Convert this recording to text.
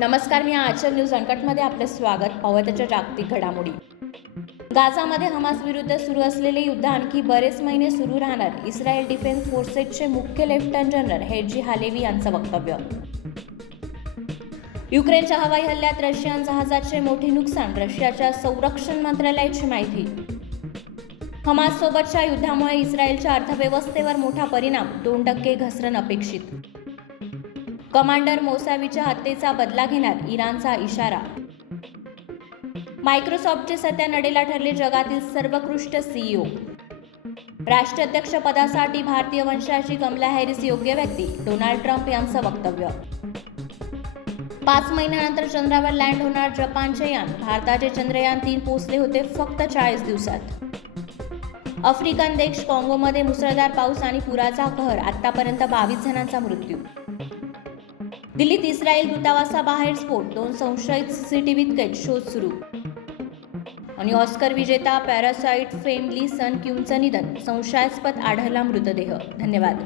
नमस्कार, मी आचल न्यूज अनकटमध्ये आपले स्वागत. पाहूया त्याच्या जागतिक घडामोडी. गाझामध्ये हमास विरुद्ध सुरू असलेले युद्ध आणखी बरेच महिने सुरू राहणार. इस्रायल डिफेन्स फोर्सेसचे मुख्य लेफ्टनंट जनरल हेर्जी हालेवी यांचं वक्तव्य. युक्रेनच्या हवाई हल्ल्यात रशियन जहाजाचे मोठे नुकसान. रशियाच्या संरक्षण मंत्रालयाची माहिती. हमास सोबतच्या युद्धामुळे इस्रायलच्या अर्थव्यवस्थेवर मोठा परिणाम. 2% घसरण अपेक्षित. कमांडर मोसावीच्या हत्येचा बदला घेणार. इराणचा इशारा. मायक्रोसॉफ्टचे सध्या नडेला ठरले जगातील सर्वोत्कृष्ट सीईओ. राष्ट्राध्यक्षपदासाठी भारतीय वंशाची कमला हॅरिस योग्य व्यक्ती. डोनाल्ड ट्रम्प यांचं वक्तव्य. 5 महिन्यानंतर चंद्रावर लँड होणार जपानचे यान. भारताचे चंद्रयान 3 पोहोचले होते फक्त 40 दिवसात. आफ्रिकन देश काँगोमध्ये मुसळधार पाऊस आणि पुराचा कहर. आतापर्यंत 22 जणांचा मृत्यू. दिल्लीत इस्रायल दूतावासाबाहेर स्फोट. 2 संशयित सीसीटीव्हीत कैद. शोध सुरू. आणि ऑस्कर विजेता पॅरासाइट फेम ली सन क्यूनचं निधन. संशयास्पद आढळला मृतदेह. धन्यवाद.